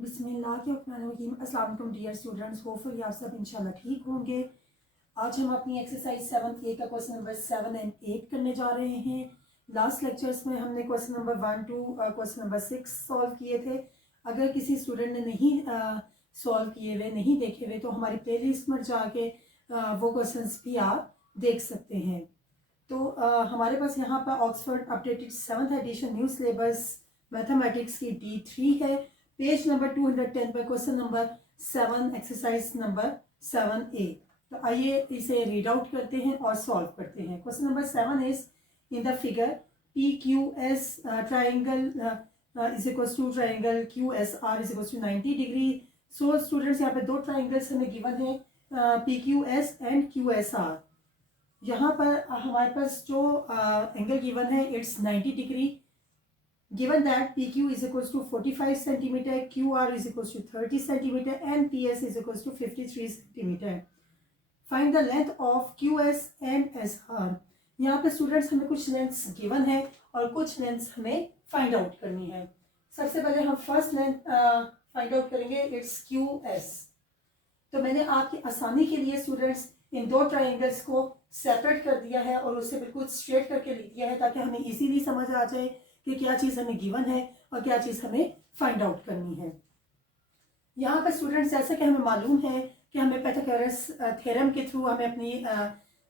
बिस्मिल्लाहिर्रहमानिर्रहीम। अस्सलाम वालेकुम डियर स्टूडेंट्स, होपफुली आप सब इंशाल्लाह ठीक होंगे। आज हम अपनी एक्सरसाइज 7 का क्वेश्चन नंबर 7 और 8 करने जा रहे हैं। लास्ट लेक्चर्स में हमने question number 1 to question number 6 solve किए थे। अगर किसी स्टूडेंट ने नहीं सॉल्व किए हुए, नहीं देखे हुए, तो हमारी प्लेलिस्ट में जाके वो क्वेश्चंस भी आप देख सकते हैं। तो हमारे पास यहाँ पर Oxford updated 7th edition new syllabus mathematics की D3 है। पेज नंबर 210 पर question number 7 exercise number 7A। तो आइए इसे रीड आउट करते हैं और सॉल्व करते हैं। Question number 7 is in the figure PQS triangle is equal to triangle QSR is equal to 90 degree. So students यहाँ पे दो ट्राइंगल्स हमें गिवन है, PQS एंड QSR। यहाँ पर हमारे पास जो एंगल गिवन है it's 90 degree. Given that PQ is equals to 45 centimeter, QR is equals to 30 centimeter, and PS is equals to 53 centimeter. Find the length of QS and SR. यहाँ पे students हमें कुछ lengths given है और कुछ lengths हमें find out करनी है। सबसे पहले हम फर्स्ट लेंथ फाइंड आउट करेंगे, इट्स QS। तो मैंने आपकी आसानी के लिए स्टूडेंट्स इन दो ट्राइंगल्स को सेपरेट कर दिया है और उसे बिल्कुल स्ट्रेट करके लिख दिया है ताकि हमें इजीली समझ आ जाए कि क्या चीज़ हमें गिवन है और क्या चीज़ हमें फाइंड आउट करनी है। यहाँ पर स्टूडेंट्स जैसा कि हमें मालूम है कि हमें पाइथागोरस थ्योरम के थ्रू हमें अपनी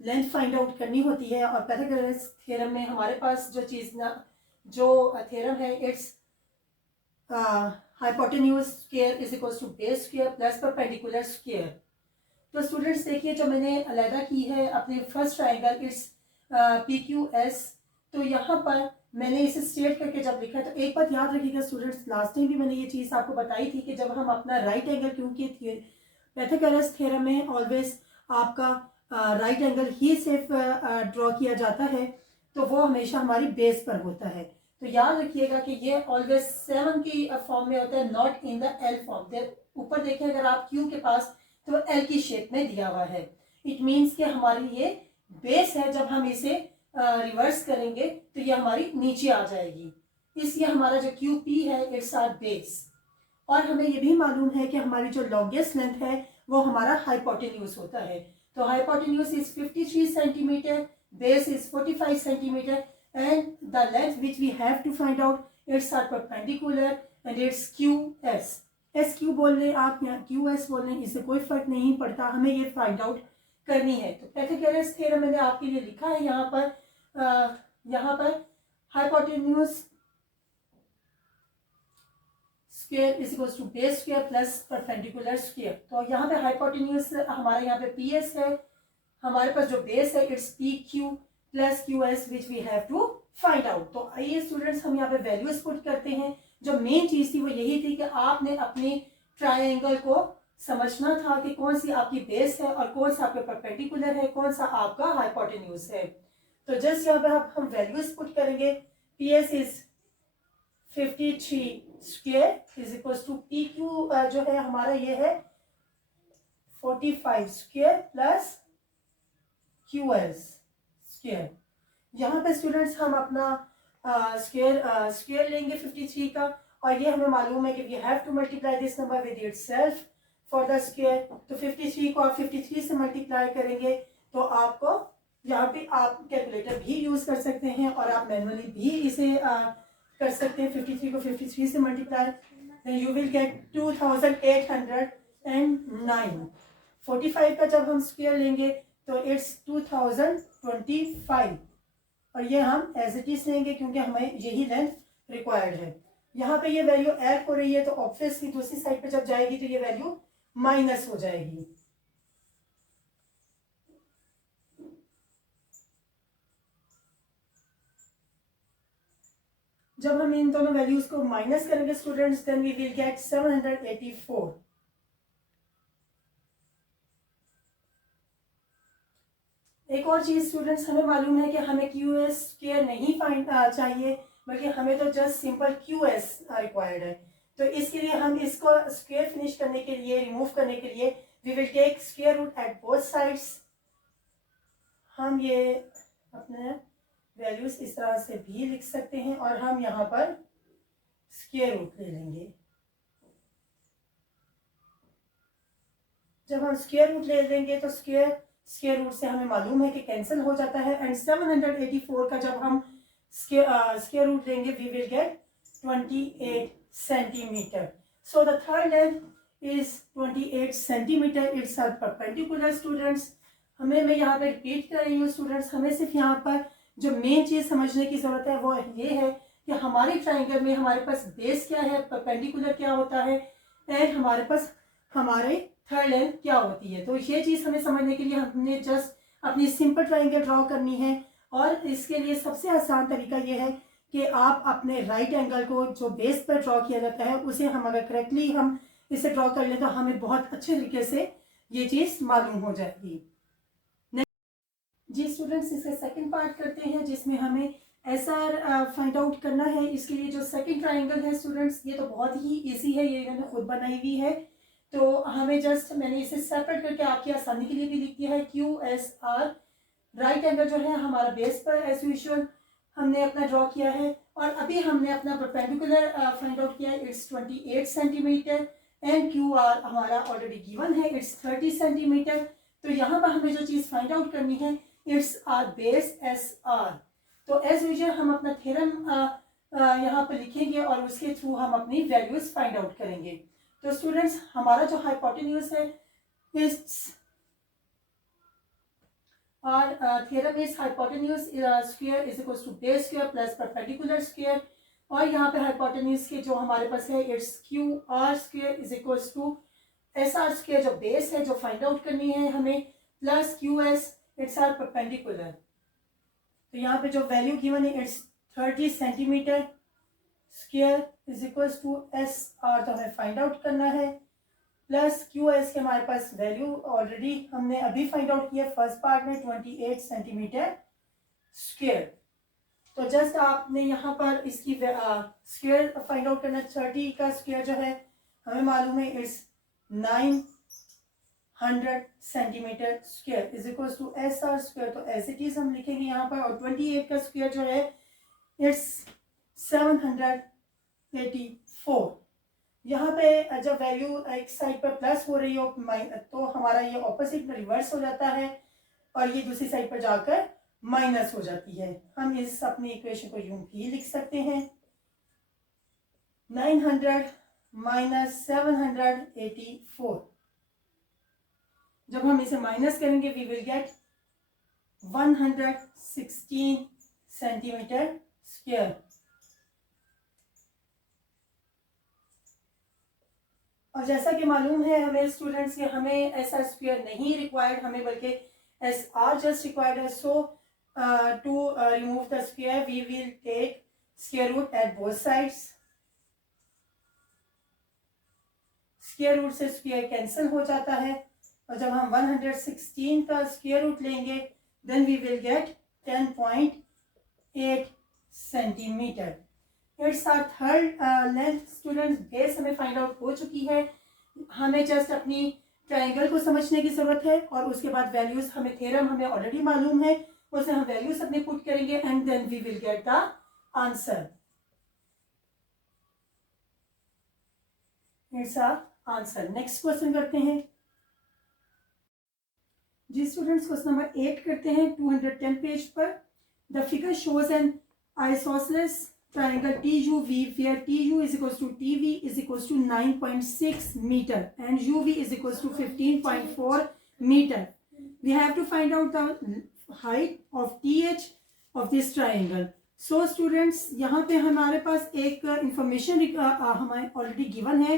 लेंथ फाइंड आउट करनी होती है। और पाइथागोरस थ्योरम में हमारे पास जो थ्योरम है it's hypotenuse square is equal to base square plus perpendicular square. तो स्टूडेंट्स देखिए, जो मैंने अलहदा की है अपने फर्स्ट ट्राइंगल इट्स PQS, तो यहाँ पर मैंने इसे स्ट्रेट करके जब लिखा है तो एक बात याद रखिएगा स्टूडेंट्स, लास्ट टाइम भी मैंने ये चीज़ आपको बताई थी कि जब हम अपना राइट एंगल, क्योंकि पाइथागोरस थ्योरम में ऑलवेज आपका राइट एंगल ही सिर्फ ड्रॉ किया जाता है, तो वो हमेशा हमारी बेस पर होता है। तो याद रखिएगा कि ये ऑलवेज 7 की फॉर्म में होता है, not in the L form. ऊपर देखें अगर आप Q के पास, तो L की शेप में दिया हुआ है। इट मीन्स कि हमारी ये बेस है। जब हम इसे रिवर्स करेंगे तो ये हमारी नीचे आ जाएगी, इसलिए हमारा जो QP है इट्स आर बेस। और हमें ये भी मालूम है कि हमारी जो लॉन्गेस्ट लेंथ है वो हमारा हाइपोटेन्यूज होता है। तो hypotenuse is 53 centimeter, base is 45 centimeter, and the length which we have to find out it's our perpendicular and it's QS। SQ बोल लें आप, यहाँ QS बोल लें, इससे कोई फर्क नहीं पड़ता, हमें ये फाइंड आउट करनी है। तो पाइथागोरस थ्योरम मैंने आपके लिए लिखा है यहाँ पर hypotenuse square is equal to base square plus perpendicular square. तो यहाँ पे हाइपोटेन्यूज हमारा यहाँ पे PS है, हमारे पास जो बेस है it's PQ plus QS which we have to find out. तो आइए स्टूडेंट्स हम यहाँ पे वैल्यूज पुट करते हैं। जो मेन चीज थी वो यही थी कि आपने अपने ट्राइंगल को समझना था कि कौन सी आपकी बेस है और कौन सा आपका परपेंडिकुलर है, कौन सा आपका हाइपोटेन्यूज है। तो जस्ट यहाँ पर हम वैल्यूज पुट करेंगे। PS is 53 square is equal to PQ जो है हमारा ये है 45 स्क्वायर प्लस QS स्क्वायर। यहाँ पे स्टूडेंट्स हम अपना स्क्वायर लेंगे 53 का, और ये हमें मालूम है कि we have to multiply this number with itself for the square. तो 53 को आप 53 से मल्टीप्लाई करेंगे तो आपको यहाँ पे आप कैलकुलेटर भी यूज कर सकते हैं और आप मैनुअली भी इसे कर सकते हैं। 53 को 53 से multiply, then you will get 2809। 45 का जब हम स्क्वायर लेंगे तो इट्स 2025, और ये हम एज इट इज लेंगे क्योंकि हमें यही लेंथ रिक्वायर्ड है। यहाँ पे ये वैल्यू ऐड हो रही है तो ऑब्वियसली दूसरी साइड पे जब जाएगी तो ये वैल्यू माइनस हो जाएगी। जब हम इन दोनों वैल्यूज को माइनस करेंगे students, then we will get 784। एक और चीज स्टूडेंट्स, हमें मालूम है कि हमें QS स्क्वायर नहीं फाइंड चाहिए, बल्कि हमें तो जस्ट सिंपल QS रिक्वायर्ड है। तो इसके लिए हम इसको स्क्वायर फिनिश करने के लिए, रिमूव करने के लिए we will take square root at both sides. हम ये अपने वैल्यूज इस तरह से भी लिख सकते हैं और हम यहाँ पर स्क्वायर रूट ले लेंगे। जब हम स्क्वायर रूट ले लेंगे तो स्क्वायर रूट से हमें मालूम है कि कैंसिल हो जाता है, एंड 784 का जब हम स्क्वायर रूट लेंगे we will get 28 centimeter. So the third length is 28 centimeter. It's our perpendicular students. मैं यहाँ पे रिपीट कर रही हूँ स्टूडेंट्स, हमें सिर्फ यहाँ पर जो मेन चीज समझने की जरूरत है वो ये है कि हमारे ट्राइंगल में हमारे पास बेस क्या है, परपेंडिकुलर क्या होता है, एंड हमारे पास हमारे थर्ड लेंथ क्या होती है. तो ये चीज हमें समझने के लिए हमने जस्ट अपनी सिंपल ट्राइंगल ड्रॉ करनी है. और इसके लिए सबसे आसान तरीका ये है कि आप अपने राइट एंगल को जो बेस पर ड्रॉ किया जाता है उसे हम अगर करेक्टली हम इसे ड्रॉ कर लें तो हमें बहुत अच्छे तरीके से ये चीज मालूम हो जाएगी. जी स्टूडेंट्स, इसका सेकंड पार्ट करते हैं जिसमें हमें एसआर फाइंड आउट करना है. इसके लिए जो सेकंड ट्राइंगल है स्टूडेंट्स ये तो बहुत ही इजी है, ये इन्होंने खुद बनाई हुई है. तो हमें जस्ट मैंने इसे सेपरेट करके आपकी आसानी के लिए भी लिख दिया है QSR. राइट एंगल जो है हमारा बेस पर एज यूजुअल हमने अपना ड्रॉ किया है, और अभी हमने अपना परपेंडिकुलर फाइंड आउट किया है. इट्स 28 सेंटीमीटर एंड QR हमारा ऑलरेडी गिवन है, इट्स 30 सेंटीमीटर. तो यहाँ पर हमें जो चीज़ फाइंड आउट करनी है इट्स आर बेस SR. तो एज यूजुअल हम अपना थ्योरम यहाँ पर लिखेंगे और उसके थ्रू हम अपनी वैल्यूज फाइंड आउट करेंगे. तो स्टूडेंट्स हमारा जो हाइपोटेन्यूज है it's our theorem is hypotenuse square is equal to base square plus perpendicular square. और यहाँ पे हाइपोटेन्यूज के जो हमारे पास है it's QR square is equal to SR square जो बेस है जो फाइंड आउट करनी है हमें, plus QS it's our perpendicular. तो यहाँ पे जो वैल्यू गिवन है it's 30 centimeter square is equal to SR तो हमें फाइंड आउट करना है, प्लस QS के हमारे पास वैल्यू ऑलरेडी हमने अभी फाइंड आउट किया फर्स्ट पार्ट में 28 सेंटीमीटर स्क्वायर. तो जस्ट आपने यहाँ पर इसकी स्क्वायर फाइंड आउट करना. 30 का स्क्वायर जो है हमें मालूम है it's 900 centimeter square is equal to SR square. तो एज इट इज हम लिखेंगे यहाँ पर, और 28 का स्क्वायर जो है इट्स 784. यहाँ पे जब वैल्यू एक साइड पर प्लस हो रही हो तो हमारा ये ऑपोजिट रिवर्स हो जाता है और ये दूसरी साइड पर जाकर माइनस हो जाती है. हम इस अपनी इक्वेशन को यूं भी लिख सकते हैं 900 माइनस 784. जब हम इसे माइनस करेंगे we will get 116 centimeter square. और जैसा कि मालूम है हमें स्टूडेंट्स के हमें ऐसा स्क्वायर नहीं रिक्वायर्ड, हमें बल्कि SR जस्ट रिक्वायर्ड है. So to remove the square we will take square root at both sides. Square root से स्क्वायर कैंसिल हो जाता है, और जब हम 116 का स्क्वायर रूट लेंगे then we will get 10.8 centimetre. It's our third length. Students base हमें फाइंड आउट हो चुकी है, हमें जस्ट अपनी ट्राइंगल को समझने की जरूरत है, और उसके बाद वैल्यूज हमें थ्योरम हमें ऑलरेडी मालूम है, उससे हम वैल्यूज अपने पुट करेंगे and then we will get the answer. It's our answer. Next question करते हैं जी स्टूडेंट्स. क्वेश्चन नंबर 8 करते हैं 210 पेज पर. The figure shows N isosceles triangle TUV where TU is equals to TV is equals to 9.6 meter and UV is equals to 15.4 meter. We have to find out the height of TH of this triangle. So students यहाँ पे हमारे पास एक information हमारे already given है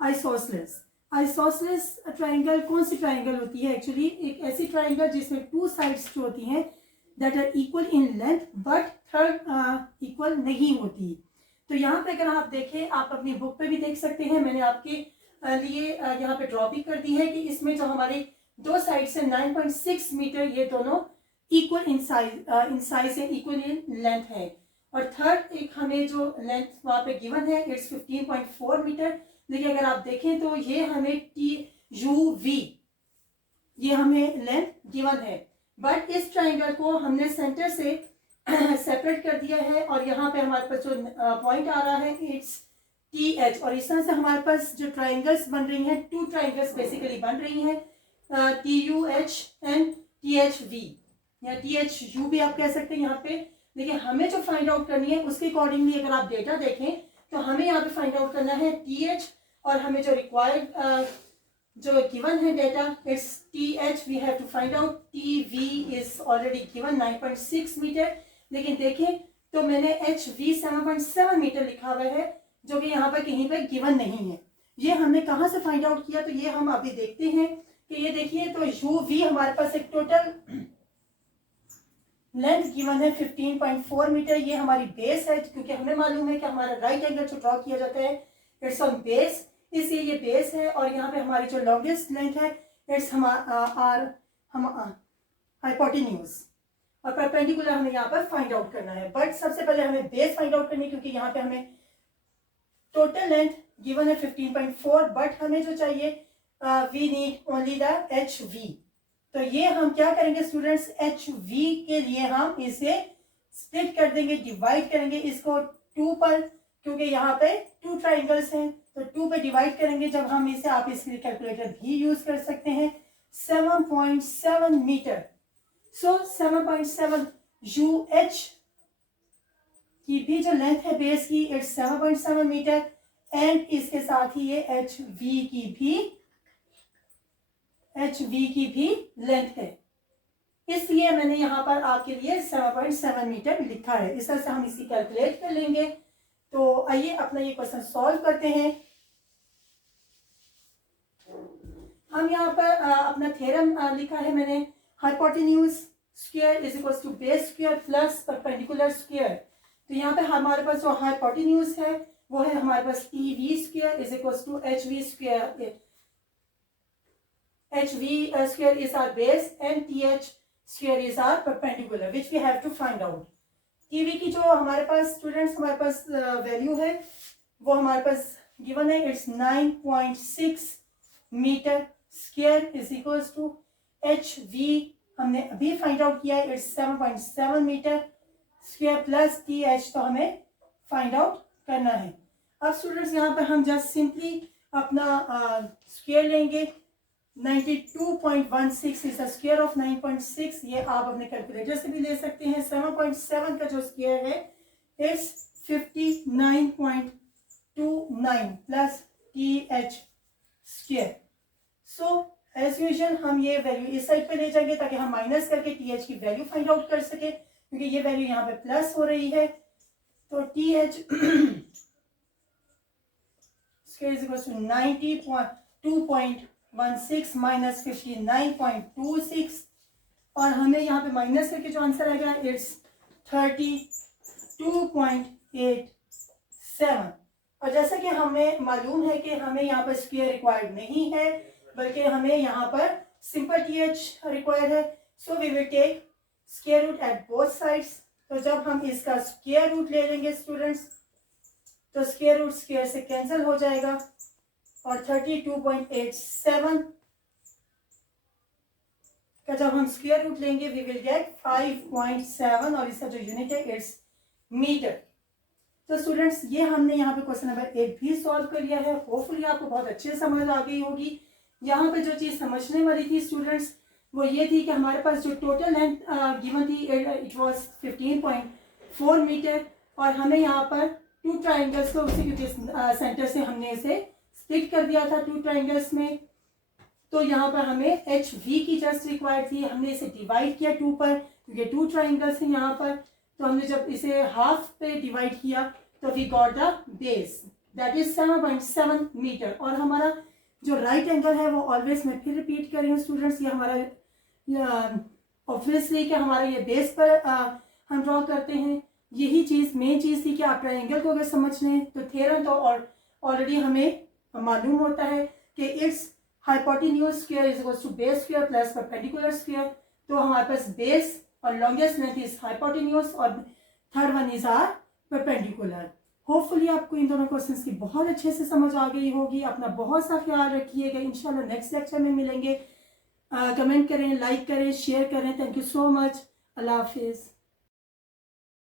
isosceles. Isosceles triangle कौन C triangle होती है? Actually एक ऐसी ट्राइंगल जिसमें टू साइड्स जो होती हैं that are equal in length but third equal नहीं होती. तो यहाँ पे अगर आप देखें, आप अपनी बुक पे भी देख सकते हैं, मैंने आपके लिए यहाँ पे ड्रॉ भी कर दी है कि इसमें जो हमारी दो साइड से 9.6 मीटर ये दोनों इक्वल इन साइज है, इक्वल इन लेंथ है. और थर्ड एक हमें जो लेंथ वहाँ पे गिवन है इट्स 15.4 मीटर. देखिए अगर आप देखें तो ये हमें TUV ये हमें लेंथ गिवन है, बट इस ट्राइंगल को हमने सेंटर से सेपरेट कर दिया है, और यहाँ पे हमारे पास जो पॉइंट आ रहा है इट्स TH, और इस तरह से हमारे पास जो ट्राइंगल्स बन रही हैं, 2 ट्राइंगल्स बेसिकली बन रही हैं, TUH एंड THV या THU भी आप कह सकते हैं यहाँ पे। लेकिन हमें जो फाइंड आउट करनी है उसके अकॉर्डिंगली अगर आप डेटा देखें तो हमें यहाँ पे फाइंड आउट करना है TH, और हमें जो रिक्वायर्ड जो गिवन है data it's TH, we have to find out. TV is already given 9.6 meter, लेकिन देखें तो मैंने HV 7.7 मीटर लिखा हुआ है जो कि यहाँ पर कहीं पर गिवन नहीं है। ये हमने कहाँ से फाइंड आउट किया, तो ये हम अभी देखते हैं कि ये देखिए तो UV हमारे पास एक टोटल लेंथ गिवन है 15.4 मीटर, ये हमारी बेस है, क्योंकि हमें मालूम है कि हमारा राइट एंगल जो ड्रॉ किया जाता है इट्स ऑन बेस, इसलिए ये बेस है। और यहाँ पे हमारी जो लॉन्गेस्ट लेंथ है इट्स हाइपोटेन्यूज, और परपेंडिकुलर हमें यहाँ पर फाइंड आउट करना है। बट सबसे पहले हमें बेस फाइंड आउट करनी है, क्योंकि यहाँ पे हमें टोटल लेंथ गिवन है 15.4, बट हमें जो चाहिए we need only the HV। तो ये हम क्या करेंगे स्टूडेंट्स, HV के लिए हम इसे स्प्लिट कर देंगे, डिवाइड करेंगे इसको 2 पर, क्योंकि यहाँ पे 2 ट्राइंगल्स हैं तो 2 पे डिवाइड करेंगे। जब हम इसे, आप इसके लिए कैलकुलेटर भी यूज कर सकते हैं, 7.7 मीटर। सो 7.7 UH की भी जो लेंथ है बेस की इट्स 7.7 मीटर, एंड इसके साथ ही ये HV की भी लेंथ है, इसलिए मैंने यहाँ पर आपके लिए 7.7 मीटर लिखा है। इस तरह से हम इसी कैलकुलेट कर लेंगे। तो आइए अपना ये क्वेश्चन सॉल्व करते हैं। हम यहाँ पर अपना थ्योरम लिखा है मैंने, hypotenuse square is equal to base square plus perpendicular square. तो यहाँ पे हमारे पास जो हाइपोटेन्यूज है वो है हमारे पास TV square is equal to HV square. HV square is our base and TH square is our perpendicular, which we have to find out. TV की जो हमारे पास स्टूडेंट्स हमारे पास वैल्यू है वो हमारे पास गिवन है, it's 9.6 meter square is equals to HV हमने अभी फाइंड आउट किया है, it's 7.7 meter square plus TH तो हमें फाइंड आउट करना है। अब स्टूडेंट्स यहाँ पर हम जस्ट सिंपली अपना स्क्वायर लेंगे, 92.16 इज द स्क्वायर ऑफ 9.6, ये आप अपने कैलकुलेटर से भी ले सकते हैं। 7.7 का जो स्क्वायर है it's 59.29 plus TH square. So as usual हम ये वैल्यू इस साइड पे ले जाएंगे ताकि हम माइनस करके TH की वैल्यू फाइंड आउट कर सके, क्योंकि ये वैल्यू यहाँ पे प्लस हो रही है। तो TH square is equal to 92.16 minus 59.26, और हमें यहाँ पे माइनस करके जो आंसर आएगा इट्स 32.87। और जैसा कि हमें मालूम है कि हमें यहाँ पर स्क्वायर रिक्वायर्ड नहीं है, बल्कि हमें यहाँ पर सिंपल TH रिक्वायर्ड है। So we will take square root at both sides. तो जब हम इसका स्क्वायर रूट ले लेंगे स्टूडेंट्स तो स्क्वायर रूट स्क्वायर से कैंसिल हो जाएगा, और 32.87 का जब हम स्क्वायर रूट लेंगे वी विल गेट 5.7, और इसका जो यूनिट है इट्स मीटर। तो स्टूडेंट्स ये हमने यहाँ पे क्वेश्चन नंबर 1 भी सॉल्व कर लिया है। होपफुली आपको बहुत अच्छे से समझ आ गई होगी। यहाँ पे जो चीज़ समझने वाली थी स्टूडेंट्स वो ये थी कि हमारे पास जो टोटल लेंथ गिवन थी इट वाज 15.4 मीटर, और हमें यहाँ पर 2 ट्राइंगल्स को उसी के सेंटर से हमने इसे स्प्लिट कर दिया था 2 ट्राइंगल्स में। तो यहाँ पर हमें HV की जस्ट रिक्वायर्ड थी, हमने इसे डिवाइड किया 2 पर, क्योंकि 2 ट्राइंगल्स हैं यहाँ पर। तो हमने जब इसे हाफ पे डिवाइड किया तो we got the base that is 7.7 meter. और हमारा जो राइट एंगल है वो ऑलवेज, मैं फिर रिपीट कर रही हूँ स्टूडेंट्स, ये हमारा ऑब्वियसली कि हमारे ये बेस पर हम ड्रॉ करते हैं। यही चीज़ मेन चीज़ थी कि आप ट्राइंगल को अगर समझ लें तो थ्योरम तो ऑलरेडी हमें मालूम होता है कि it's hypotenuse square is equal to base square plus perpendicular square. तो हमारे पास बेस और लॉन्गेस्ट लेंथ इज हाइपोटेन्यूज और third one is our perpendicular. Hopefully आपको इन दोनों क्वेश्चंस की बहुत अच्छे से समझ आ गई होगी। अपना बहुत सा ख्याल रखिएगा। इंशाल्लाह नेक्स्ट लेक्चर में मिलेंगे। कमेंट करें, लाइक करें, शेयर करें। Thank you so much. अल्लाह हाफिज़।